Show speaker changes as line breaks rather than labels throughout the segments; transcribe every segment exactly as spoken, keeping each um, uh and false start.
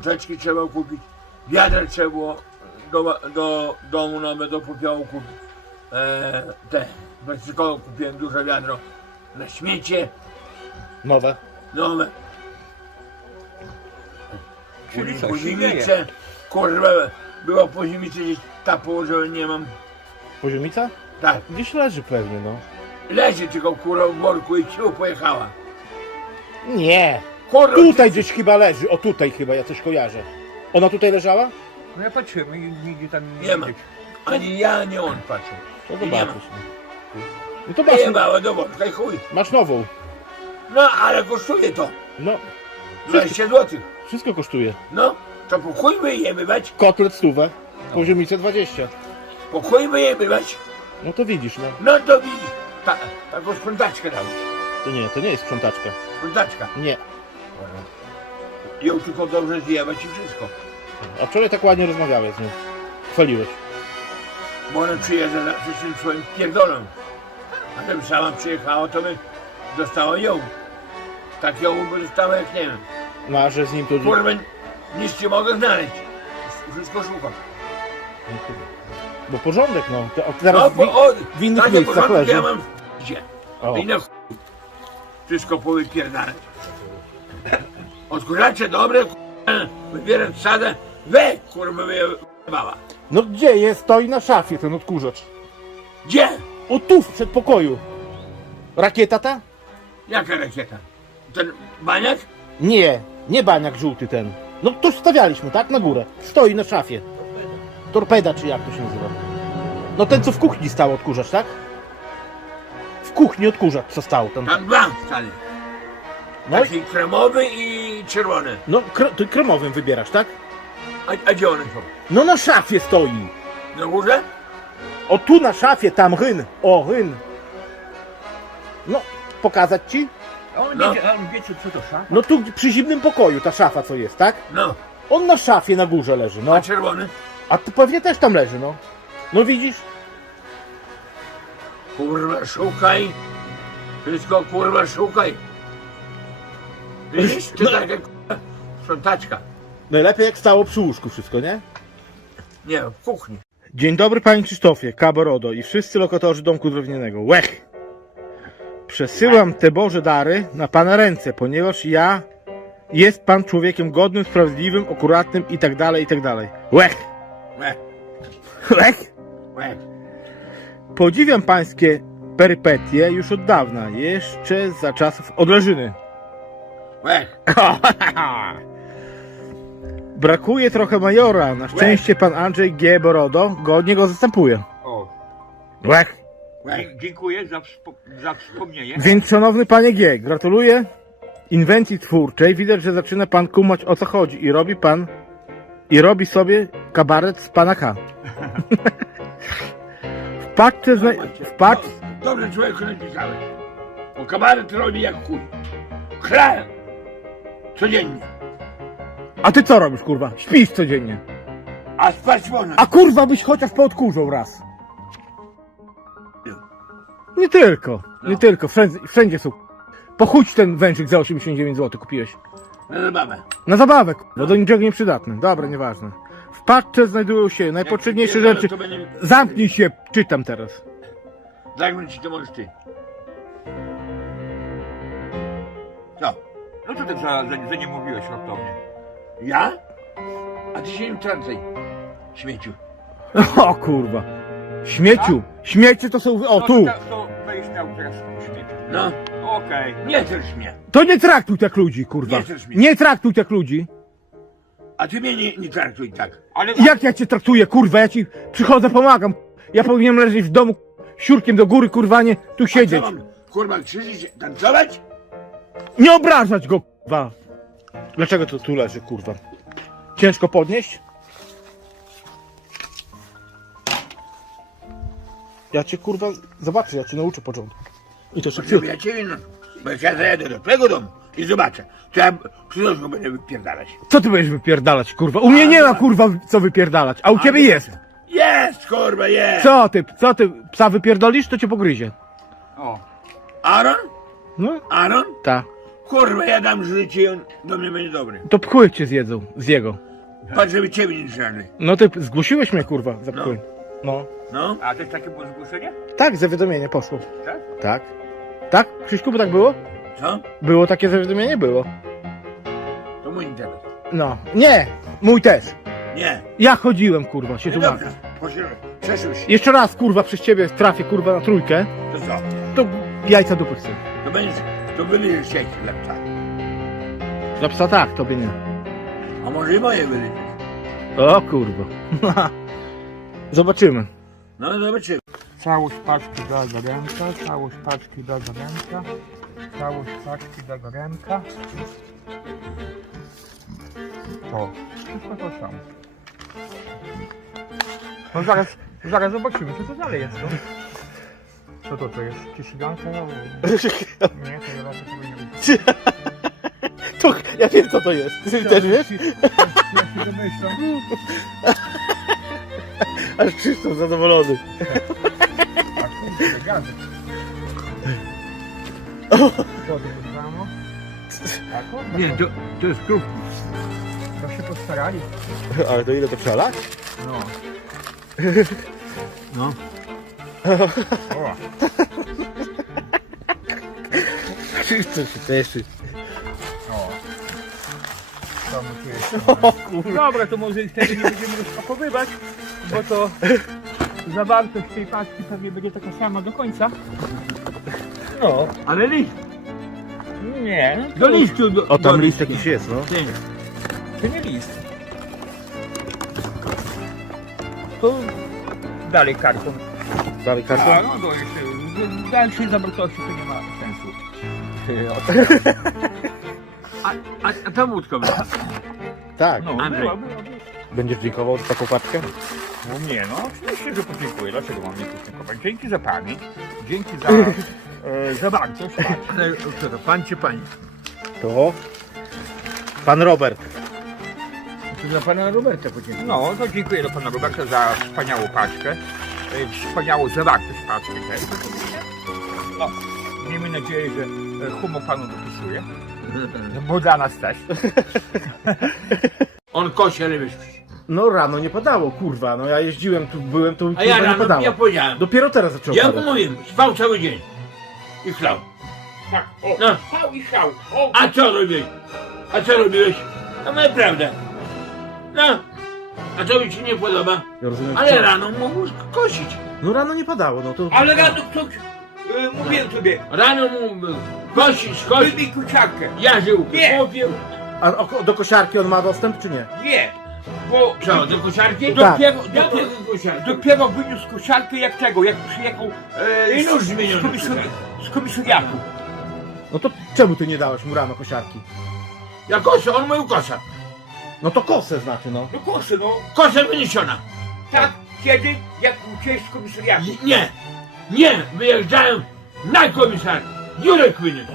Woreczki trzeba kupić, wiadra trzeba było do, do domu nowe, do popiołu kupić. E, te, plastikowe kupiłem duże wiadro na śmiecie,
Nowe.
nowe.
Czyli co,
Pozimice, kurwa, była pozimice, gdzieś ta położyłem, nie mam.
Poziomica?
Tak,
Gdzieś leży pewnie, no.
leży tylko kurwa w worku i ciu pojechała.
Nie.
Kurwa,
Tutaj gdzieś chyba leży, o tutaj chyba, ja coś kojarzę. Ona tutaj leżała?
No ja patrzyłem i nigdzie tam
Nie ma.
widać.
ani ja, ani on patrzył.
To
I nie ma.
zobaczysz. No, no to masz,
Jebała do worka i chuj.
masz nową.
No, ale kosztuje to.
No,
dwadzieścia złotych.
wszystko kosztuje.
No, to po chuj wyjebać,
Kotlet stówę, poziomice dwadzieścia.
po chuj wyjebać.
No to widzisz, no.
No to widzisz, ta, taką sprzątaczkę dał.
To nie, to nie jest sprzątaczka.
Sprzątaczka.
Nie.
Ją tylko dobrze zjebać i wszystko.
A wczoraj tak ładnie rozmawiałeś z nią. Chwaliłeś.
Bo ona przyjeżdża zawsze z tym swoim pierdolem. A gdyby sama przyjechała, to by dostała ją. Tak ją by dostała jak nie wiem.
No a że z nim to...
Kurwa, nic nie mogę znaleźć. Wszystko szukam.
Bo porządek, no. To, a
No,
teraz
bo, o,
w innych
takie
miejscach
porządki
leży.
ja mam w gdzie.
O.
I na chuj. Wszystko powypierdalać. Odkurzacze dobre, kurwa, wybierać sadę, we, kurwa, wyjebała.
No gdzie jest? Stoi na szafie ten odkurzacz.
Gdzie?
O tu, w przedpokoju. Rakieta ta?
Jaka rakieta? Ten baniak?
Nie, nie baniak żółty ten. No to stawialiśmy, tak? Na górę. Stoi na szafie. Torpeda, czy jak to się nazywa? No ten, co w kuchni stał odkurzacz, tak? W kuchni odkurzacz, co stał tam.
Tam dwa stali.
No, i-
Taki kremowy i czerwony.
no kre, ty kremowym wybierasz, tak?
A, a gdzie one są?
No na szafie stoi.
Na górze?
O tu na szafie, tam ryn. O, ryn. No, pokazać ci?
A on
No.
wiecie, a on wiecie co to szafa?
No tu przy zimnym pokoju ta szafa co jest, tak?
No.
On na szafie na górze leży, no.
A czerwony?
A tu pewnie też tam leży, no. No widzisz?
Kurwa, szukaj. Wszystko, kurwa, szukaj. Widzisz, ty
No.
tak jak kurwa, sprzątaczka.
Najlepiej jak stało przy łóżku wszystko, nie?
Nie, w kuchni.
Dzień dobry panie Krzysztofie, Kaborodo i wszyscy lokatorzy domku drewnianego. Łech! Przesyłam te Boże dary na pana ręce, ponieważ ja jest pan człowiekiem godnym, sprawiedliwym, akuratnym i tak dalej, i tak dalej. Łech!
Łe,
Łech!
łe.
Podziwiam pańskie perypetie już od dawna, jeszcze za czasów odleżyny.
Łe.
Brakuje trochę majora, na szczęście pan Andrzej G. Borodo godnie go zastępuje.
O,
Łech!
Łe.
dziękuję za, wspo za wspomnienie.
Więc szanowny panie G, gratuluję inwencji twórczej. Widać, że zaczyna pan kumać o co chodzi i robi pan i robi sobie kabaret z pana K. w paczce zna... w pacz...
Do- Dobrze człowieku napisałeś. Bo kabaret robi jak chuj. Chleb. Codziennie.
A ty co robisz, kurwa? Śpisz codziennie.
A spać można.
A kurwa byś chociaż poodkurzał raz. Nie tylko, nie
No.
tylko, wszędzie, wszędzie są. Pochódź ten wężyk za osiemdziesiąt dziewięć złotych kupiłeś.
Na zabawę.
Na zabawę, no do niczego nieprzydatny. Dobra, nieważne. W paczce znajdują się najpotrzebniejsze
Jak
rzeczy.
to będzie-
Zamknij się, czytam teraz.
Zagnąć ci to możesz ty. Co?
No co tak za, za, za nie mówiłeś raptownie?
Ja? A ty się nie wtrącaj. Śmieciu.
O kurwa. Śmieciu. Śmieci to są... O
No
tu.
To, to będziesz miał teraz śmieć.
No,
Okej.
nie też mnie.
To nie traktuj tak ludzi, kurwa.
Nie chcesz mnie.
Nie traktuj tak ludzi.
A ty mnie nie, nie traktuj tak.
Ale
Jak ja cię traktuję, kurwa? Ja ci przychodzę, pomagam. Ja powinienem leżeć w domu siurkiem do góry, kurwa, nie tu siedzieć.
A co mam, kurwa, krzyżyć, tancować?
Nie obrażać go, kurwa. Dlaczego to tu leży, kurwa? Ciężko podnieść? Ja cię, kurwa, zobaczę, ja cię nauczę początku. I to szybciej.
Żeby ja ciebie, no, bo jak ja zajadę do twojego domu i zobaczę, to ja przy nożku będę wypierdalać.
Co ty będziesz wypierdalać, kurwa? U mnie
A,
nie ma,
no.
kurwa, co wypierdalać, a u ciebie
nie.
jest.
Jest, kurwa, jest!
Co ty, co ty, psa wypierdolisz, to cię pogryzie.
O,
Aaron?
No,
Aaron?
ta.
Kurwa, ja dam życie i on do mnie będzie dobry.
To pchły cię zjedzą, z jego.
Patrz, żeby ciebie nie trzymali.
No ty zgłosiłeś mnie, kurwa, za
No.
pchły. No.
No?
A też takie było zgłoszenie?
Tak, zawiadomienie poszło.
Tak?
Tak. Tak? Krzyśku, by tak było?
Co?
Było takie zawiadomienie? Było.
To mój interes.
No. Nie! Mój też.
Nie.
Ja chodziłem, kurwa, się
No
tłumaczę.
dobrze, posiadaj. Przeszył się.
Jeszcze raz, kurwa, przez ciebie trafię, kurwa, na trójkę,
To co?
to jajca dupy chcę.
To będziesz, to wyliżesz sieć lepsza.
Dla psa tak, tobie nie.
A może i moje wyliżesz.
O kurwa. Zobaczymy.
No zobaczymy.
Całość paczki do garemka, całość paczki do garemka, całość paczki do garemka. O, wszystko to samo. No zaraz, zaraz zobaczymy, co to dalej jest. No. Co to to jest? Czy siganka? Nie, to ja raczej tego nie wiem.
To, ja wiem co to jest. Ty też wiesz?
Ja się domyślam.
Aż Krzysztof zadowolony.
A kurde, gazy. To to samo. A kurde,
Nie, to, to jest krówki.
to się postarali.
Ale to ile to trzeba lać?
No.
No.
O.
Krzysztof się cieszy.
O. To mu tu jest.
O kurwa.
Dobra, to może i wtedy nie będziemy rozpakowywać, bo to zawartość tej paczki pewnie będzie taka sama do końca.
No.
Ale list.
Nie.
Do listu. Do,
O, tam
do
list
listu.
jakiś jest, no.
Nie.
To nie list. To dalej karton.
Dalej
A,
karton?
no to jeszcze dalszej zawartości to nie ma sensu.
A, a, a ta wódka była.
Tak.
No,
Andrzej.
była, była, była.
Będziesz dziękował za taką paczkę?
No nie, no oczywiście, że podziękuję. Dlaczego mam nie podziękować? Dzięki za pamięć, dzięki za e, zawartość. paczki.
Ale co to, pan czy pani?
To pan Robert.
To dla pana Roberta podziękuję.
No, to dziękuję do pana Roberta za wspaniałą paczkę, e, wspaniałą zawartość paczki też. oczywiście. No, miejmy nadzieję, że e, humor panu dopisuje, bo dla nas też.
On kosie ryby.
No rano nie padało, kurwa. No ja jeździłem, tu byłem, tu
A
kurwa,
ja
nie
rano
padało.
ja powiedziałem.
Dopiero teraz zaczęło
Ja mu
padać.
mówię, spał cały dzień. I chlał.
Tak, o,
No.
szał i szał. O,
A co robiłeś? A co robiłeś? No my prawda. No. A to mi ci nie podoba.
Ja rozumiem,
Ale
co-
rano mógł kosić.
No rano nie padało, no to...
ale rano ktoś, e, mówiłem sobie,
Rano mógł kosić, kosić.
wybij kuciarkę.
Ja żył,
Nie.
chłopił.
A o- do kosiarki on ma dostęp, czy nie?
Nie, bo
Co, do kosiarki?
Tak.
Dopiero, dopiero kosiarki.
dopiero wyniósł kusiarkę jak tego, jak przyjechał e,
I nóż
z,
zmieniony
z, komisari-
przyszedł.
z komisariatu.
No to czemu ty nie dałeś mu rano kosiarki?
Ja kosę, on mówił kosa.
No to kosę znaczy, no.
No proszę, no,
Kosa wyniesiona.
tak, kiedy, jak uciekł z komisariatu.
I- Nie, nie, wyjeżdżałem na komisar. Jurek wyniósł.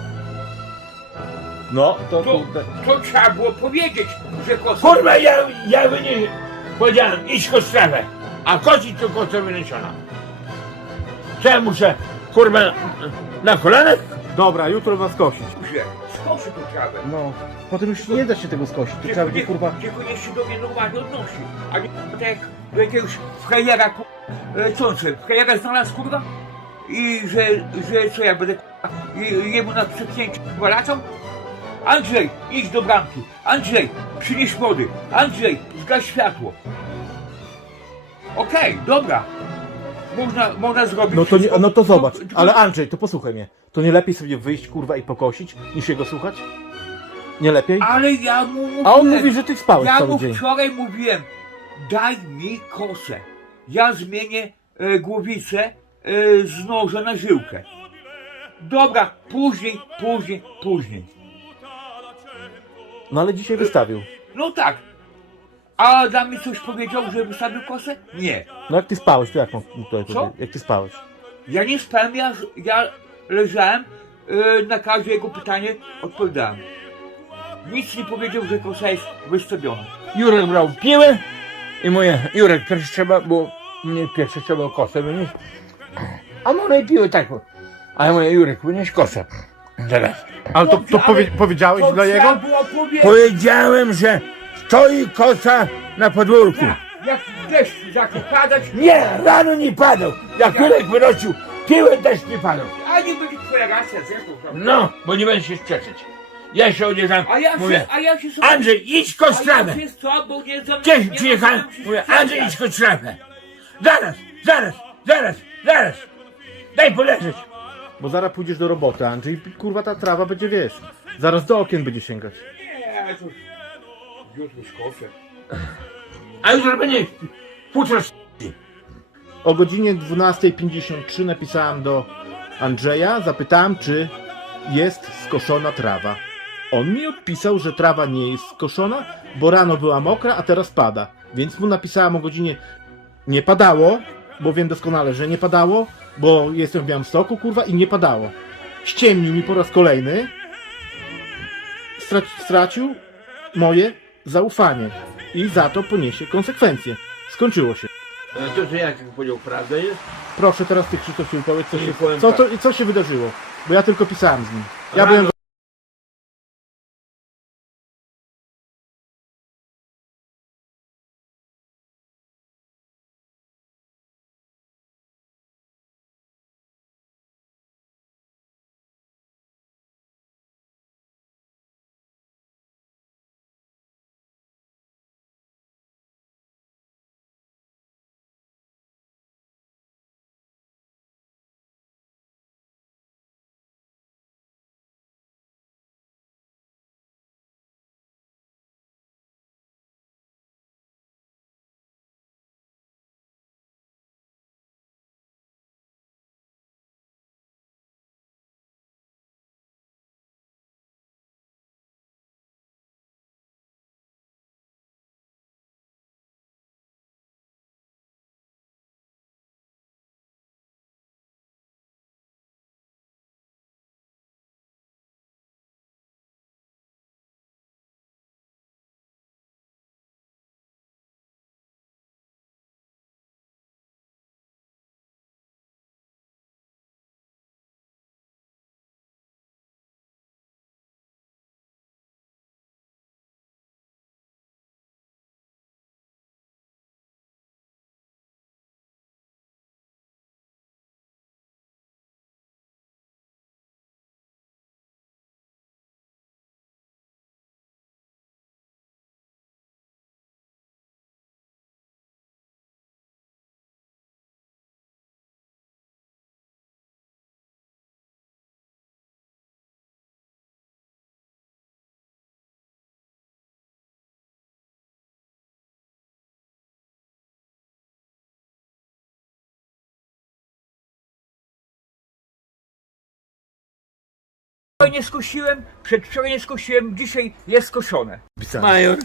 No, to...
To, to trzeba było powiedzieć, że kosa...
Kurwa, ja, ja wyniosłem. Powiedziałem, idź kostrawę. A kosić to kosa wyniesiona. Co ja muszę, kurwa, na kolanach?
Dobra, jutro ma skosić.
Że skoszy tą trawę.
No, potem już nie da się tego skosić, to trzeba będzie, kurwa...
Tylko niech się do mnie normalnie odnosi. A nie tak jak do jakiegoś frajera, ku- e, co on sobie, frajera znalazł, kurwa? I że, że co ja będę, kurwa, i- jemu na przepchnięcie kurwa latał? Andrzej, idź do bramki. Andrzej, przynieś wody. Andrzej, zgaś światło. Okej, dobra. Można, można zrobić
No to, nie,
wszystko.
no to zobacz,
Tylko-
ale Andrzej, to posłuchaj mnie. To nie lepiej sobie wyjść, kurwa, i pokosić, niż jego słuchać? Nie lepiej?
Ale ja mu mówiłem.
A on mówi, że ty spałeś
Ja
cały
mu
dzień.
wczoraj mówiłem, daj mi kosę. Ja zmienię e, głowicę e, z noża na żyłkę. Dobra, później, później, później.
No ale dzisiaj wystawił.
No tak. A dla mnie coś powiedział, że wystawił kosę? Nie.
No jak ty spałeś, to jak mam mu to
Co?
powiedzieć? Jak ty spałeś?
Ja nie spałem, ja, ja leżałem, e, na każde jego pytanie odpowiadałem. Nic nie powiedział, że kosa jest wystawiona.
Jurek brał piłę i mówię, Jurek, pierwszy trzeba, bo mnie pierwszy trzeba kosę wynieść. A mu piłę taką. A ja mówię, Jurek, wynieś kosę. Zaraz.
Ale to, to powie, powiedziałeś
To
dla
trzeba
jego?
było powiedzieć.
Powiedziałem, że stoi kosa na podwórku.
Jak deszcz zaczął padać,
Nie, rano nie padał. Jak Jurek wynosił piłę, też nie padał.
a nie będzie twoja racja, zresztą.
No, bo nie będę się sprzeczać. Ja się odjeżdżam,
A ja
mówię,
się, a ja się sobie...
Andrzej, idź
a ja
kostrawę.
się z tobą nie zam-
Cześć,
nie
przyjechałem,
zamknę się
mówię,
z
Andrzej, idź kostrawę. Zaraz, zaraz, zaraz, zaraz. Daj poleżeć.
Bo zaraz pójdziesz do roboty, Andrzej, i kurwa ta trawa będzie, wiesz, zaraz do okien będzie sięgać.
Nie, to... Jutro skoczę.
A jutro będzie futrz.
O godzinie dwunastej pięćdziesiąt trzy napisałem do Andrzeja, zapytałem, czy jest skoszona trawa. On mi odpisał, że trawa nie jest skoszona, bo rano była mokra, a teraz pada. Więc mu napisałem o godzinie nie padało, bo wiem doskonale, że nie padało, bo jestem w Białymstoku, kurwa, i nie padało. Ściemnił mi po raz kolejny, straci- stracił moje zaufanie i za to poniesie konsekwencje. Skończyło się.
To, że jak powiedział prawdę jest?
Proszę teraz ty, Krzysztof, mi powiedz, co
Nie
się,
powiem
co,
tak.
to, co się wydarzyło. Bo ja tylko pisałem z nim. Ja
Rano-
byłem...
Wczoraj nie skosiłem, przedwczoraj nie skosiłem, dzisiaj jest skoszone.
pisałem.
Major.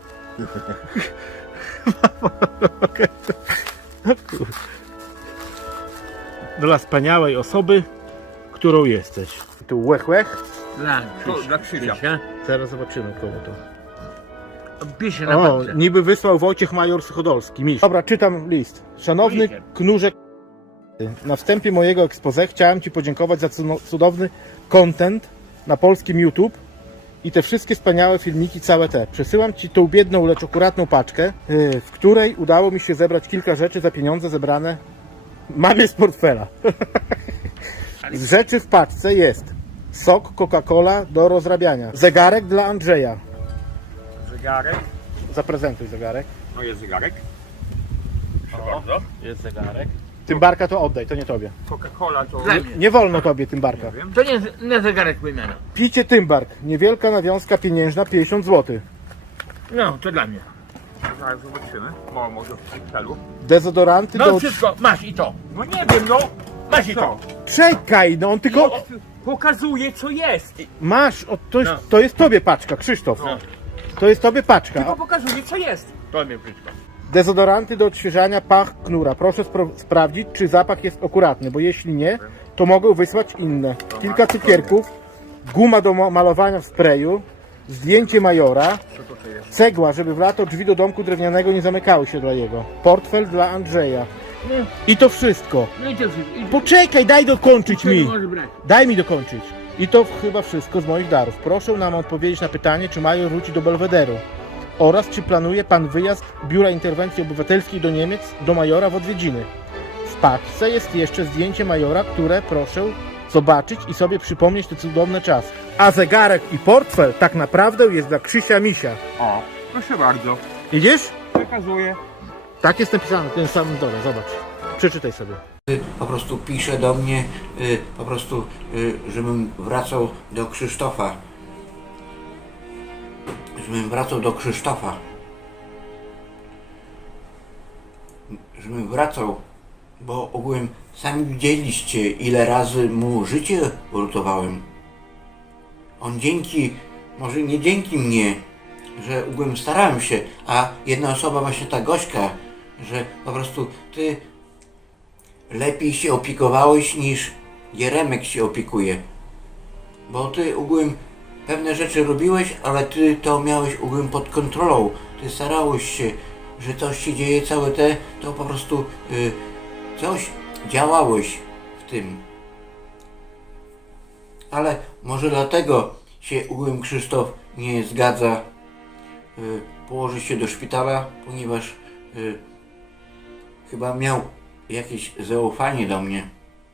Dla wspaniałej osoby, którą jesteś. Tu łech, łech.
Dla
To dla Krzysia.
Zaraz zobaczymy, kogo to.
Pisze na
O,
papierze.
niby wysłał Wojciech Major Suchodolski, mistrz. Dobra, czytam list. Szanowny
Listem.
Knurze, na wstępie mojego expose chciałem Ci podziękować za cuno- cudowny content na polskim YouTube i te wszystkie wspaniałe filmiki, całe te. Przesyłam Ci tą biedną, lecz akuratną paczkę, yy, w której udało mi się zebrać kilka rzeczy za pieniądze zebrane mamie z portfela. Z rzeczy w paczce jest sok Coca-Cola do rozrabiania, zegarek dla Andrzeja.
Zegarek.
Zaprezentuj zegarek.
No jest zegarek. Proszę bardzo.
Jest zegarek. Tymbarka to oddaj, to nie tobie.
Coca-Cola to...
Dla mnie.
Nie wolno tobie Tymbarka.
Nie wiem.
To nie, nie zegarek wymiana.
Picie Tymbark. Niewielka nawiązka pieniężna, pięćdziesiąt złotych.
No, to dla mnie.
Zaraz zobaczymy. Mo, może w celu.
Dezodoranty
No
do...
wszystko, masz i to.
No nie wiem, no.
Masz i
Co?
to.
Czekaj, no on tylko...
No, pokazuje co jest.
Masz, o, to, jest,
No.
to jest tobie paczka, Krzysztof.
No.
To jest tobie paczka.
Tylko pokazuje co jest.
To mnie wszystko.
Dezodoranty do odświeżania pach knura. Proszę spro- sprawdzić, czy zapach jest akuratny, bo jeśli nie, to mogę wysłać inne. Kilka cukierków, guma do mo- malowania w sprayu, zdjęcie majora,
Co to jest?
cegła, żeby w lato drzwi do domku drewnianego nie zamykały się dla jego, portfel dla Andrzeja. I to wszystko.
No i to wszystko. I
Poczekaj, daj dokończyć mi.
Możesz brać.
Daj mi dokończyć. I to chyba wszystko z moich darów. Proszę nam odpowiedzieć na pytanie, czy major wróci do Belwederu oraz czy planuje pan wyjazd Biura Interwencji Obywatelskiej do Niemiec, do majora w odwiedziny. W paczce jest jeszcze zdjęcie majora, które proszę zobaczyć i sobie przypomnieć te cudowne czasy. A zegarek i portfel tak naprawdę jest dla Krzysia Misia.
O, proszę bardzo.
Widzisz?
Przekazuję.
Tak jest napisane w tym samym dole, zobacz. Przeczytaj sobie.
Po prostu pisze do mnie, y, po prostu, y, żebym wracał do Krzysztofa. Żebym wracał do Krzysztofa. Żebym wracał, bo ogółem sami widzieliście, ile razy mu życie uratowałem. On dzięki, może nie dzięki mnie, że ogółem starałem się, a jedna osoba, właśnie ta Gośka, że po prostu ty lepiej się opiekowałeś niż Jeremek się opiekuje. Bo ty ogółem pewne rzeczy robiłeś, ale ty to miałeś ogółem pod kontrolą. Ty starałeś się, że coś się dzieje całe te, to po prostu y, coś działałeś w tym. Ale może dlatego się ogółem Krzysztof nie zgadza y, położyć się do szpitala, ponieważ y, chyba miał jakieś zaufanie do mnie.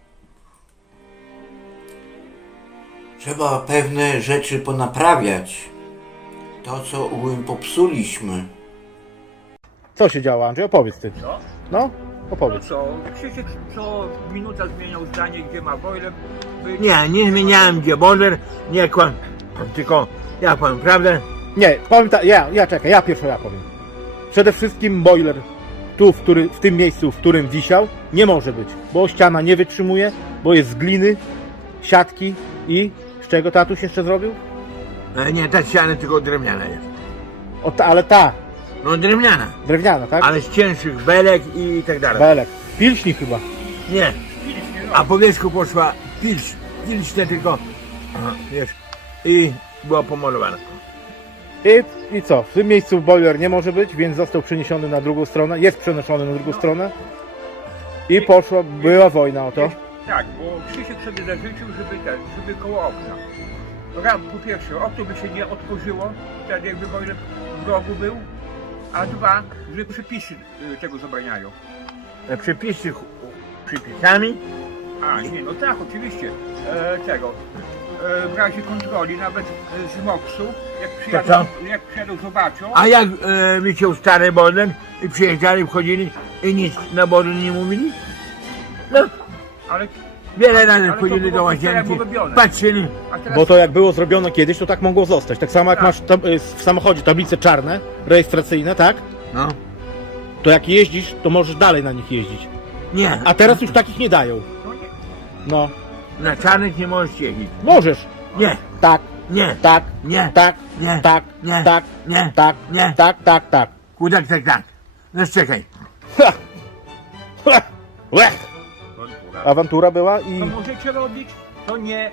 Trzeba pewne rzeczy ponaprawiać. To, co ogółem popsuliśmy.
Co się działo, Andrzej? Opowiedz ty.
Co?
No,
No
opowiedz.
co, Krzysiek co minuta zmieniał zdanie, gdzie ma boiler być.
Nie, nie zmieniałem gdzie boiler, nie kłam, tylko ja powiem prawdę.
Nie, powiem tak, ja, ja czekaj, ja pierwszy ja powiem. Przede wszystkim boiler tu, w, który, w tym miejscu, w którym wisiał, nie może być, bo ściana nie wytrzymuje, bo jest z gliny, siatki i z czego tatuś jeszcze zrobił?
E, Nie, ta ściana tylko drewniana jest.
O, ta, ale ta,
No drewniana,
drewniana, tak?
ale z cięższych belek i tak dalej.
Belek. Pilśni chyba.
Nie, a po wierzchu poszła pilcz, pilczne tylko, aha, wiesz, i była pomalowana.
I, I co? W tym miejscu boiler nie może być, więc został przeniesiony na drugą stronę, jest przenoszony na drugą stronę i poszła, była wojna o to.
Tak, bo Krzysiek sobie zażyczył, żeby ten, żeby koło okna. Raz, po pierwsze, okno by się nie otworzyło, wtedy jakby boiler w rogu był, a dwa, że przepisy y, tego zabraniają.
E, Przepisy ch- przepisami,
A, nie, no tak, oczywiście. E, tego. E, w razie kontroli, nawet e, z moksu, jak przyjadą, jak przyjadą zobaczą.
a jak e, wisiał stary boiler i przyjeżdżali, wchodzili i nic na boiler nie mówili? No,
Ale,
wiele razy
ale to
wchodzili
było
do
wczoraj
łazienki,
robione.
patrzyli.
a teraz
Bo to jak było zrobione kiedyś, to tak mogło zostać. Tak samo jak
Tak.
masz tab- w samochodzie tablice czarne, rejestracyjne, tak?
No,
To jak jeździsz, to możesz dalej na nich jeździć.
nie,
A teraz już takich nie dają.
no nie,
No,
na czarnych nie możesz jeździć.
możesz.
Nie,
Tak,
nie,
tak,
nie,
tak,
nie,
tak,
nie,
tak,
nie,
tak,
nie.
tak, tak, tak.
kudak, tak, tak. No czekaj.
Ha! Ha! Łech!
Awantura.
Awantura była i...
To możecie robić, to nie,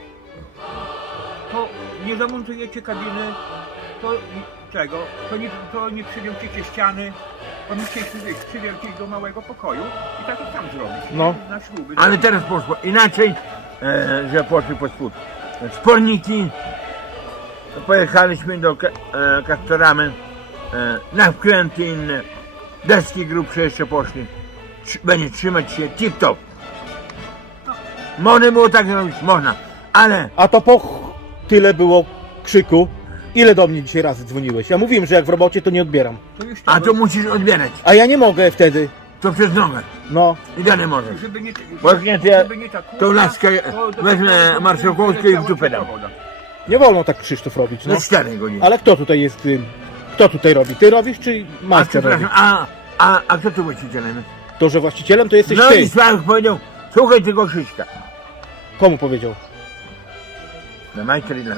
to nie zamontujecie kabiny, to i- czego, to nie, to nie przywiększycie ściany, to musicie przywiększyć do małego pokoju i tak jak tam zrobić,
No.
na śruby.
Ale teraz poszło inaczej, e, że poszli pod spód. Sporniki, to pojechaliśmy do Ka- e, Kastoramy, e, na wkręty inne, deski grubsze jeszcze poszli. Trzy- Będzie trzymać się tip-top. Można było tak zrobić, można, ale
A to po ch- tyle było krzyku. Ile do mnie dzisiaj razy dzwoniłeś? Ja mówiłem, że jak w robocie, to nie odbieram.
to już
a
tego,
to musisz odbierać,
A ja nie mogę wtedy.
to przez nogę
No,
i dalej możesz.
żeby nie,
Bo jak nie, to ja
żeby nie ta kurwa,
tą laskę
to- to-
wezmę
to- to-
marszałkowską i w dupę dam.
woda.
nie wolno tak Krzysztof robić, no.
Na cztery godziny.
Ale kto tutaj jest tym? Kto tutaj robi? Ty robisz, czy
A
majster robi?
przepraszam, a, a, a kto tu właścicielem jest?
To, że właścicielem to jesteś
No
ty.
i Sławek powiedział, słuchaj tego Krzyśka.
Komu powiedział?
No,
Na majster i dla mnie.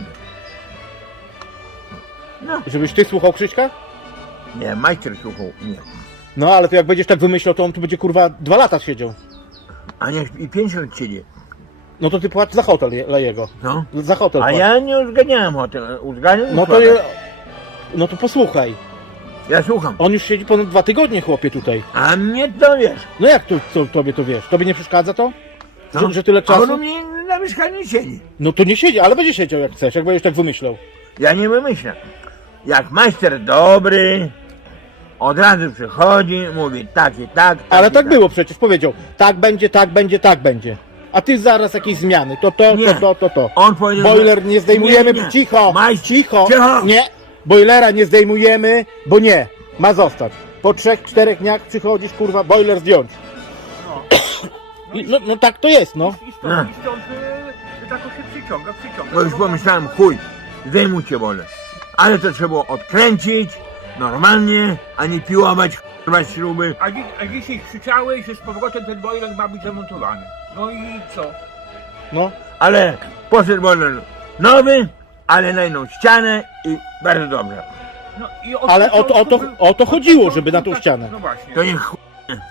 No,
Żebyś ty słuchał Krzyśka?
nie, majster słuchał, nie.
No, ale to jak będziesz tak wymyślał, to on tu będzie kurwa dwa lata siedział.
A niech i pięćdziesiąt siedzi,
No to ty płacz za hotel je- dla jego.
no.
Za hotel
A
płacz.
ja nie uzgadniałem o tym, uzgadniałem
No to
Sławek.
je... No to posłuchaj.
Ja słucham.
On już siedzi ponad dwa tygodnie, chłopie, tutaj.
A mnie to wiesz.
No jak to, to tobie to wiesz? Tobie nie przeszkadza to?
Co?
Że, że tyle
A
czasu?
on mnie na mieszkaniu nie siedzi.
No to nie siedzi, ale będzie siedział jak chcesz, jak będziesz tak wymyślał.
Ja nie wymyślam. Jak majster dobry, od razu przychodzi, mówi tak i tak.
Ale
i
tak było przecież, powiedział, tak będzie, tak będzie, tak będzie. A ty zaraz jakieś zmiany, to to,
Nie.
to, to, to, to.
On powiedział,
Boiler
że-
nie zdejmujemy,
Nie, nie.
cicho,
Maj-
cicho,
Cicho.
nie. Boilera nie zdejmujemy, bo nie, ma zostać. Po trzech, czterech dniach przychodzisz, kurwa, boiler zdjąć. I, no, no tak to jest, no.
I stąd,
No.
i stąd y, tak się przyciąga, przyciąga.
Bo już pomyślałem, chuj, zdejmujcie wolę. Ale to trzeba było odkręcić, normalnie, a nie piłować, k***wać śruby.
A, dzi a dzisiaj krzyczałeś, że z powrotem ten boiler ma być zamontowany. No i co?
No.
Ale poszedł boiler nowy, ale na inną ścianę i bardzo dobrze.
No, i od
Ale o to- o to-
początku-
o to
od
chodziło,
początku
żeby na tą
tak-
ścianę.
No właśnie.
To niech chuj.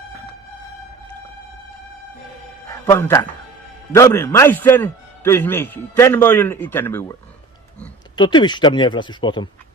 Powiem tak, dobry majster to jest mieści i ten boiler i ten był.
To ty byś tam nie wlazł już potem.